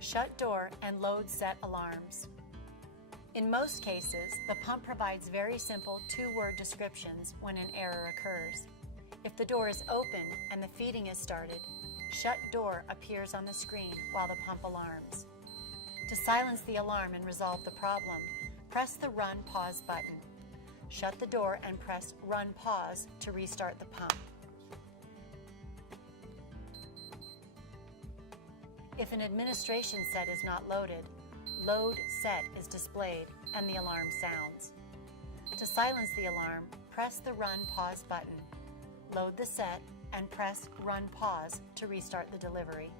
shut door, and load set alarms. In most cases, the pump provides very simple two-word descriptions when an error occurs. If the door is open and the feeding is started, shut door appears on the screen while the pump alarms. To silence the alarm and resolve the problem, press the Run Pause button. Shut the door and press Run Pause to restart the pump. If an administration set is not loaded, Load Set is displayed and the alarm sounds. To silence the alarm, press the Run Pause button. Load the set and press Run Pause to restart the delivery.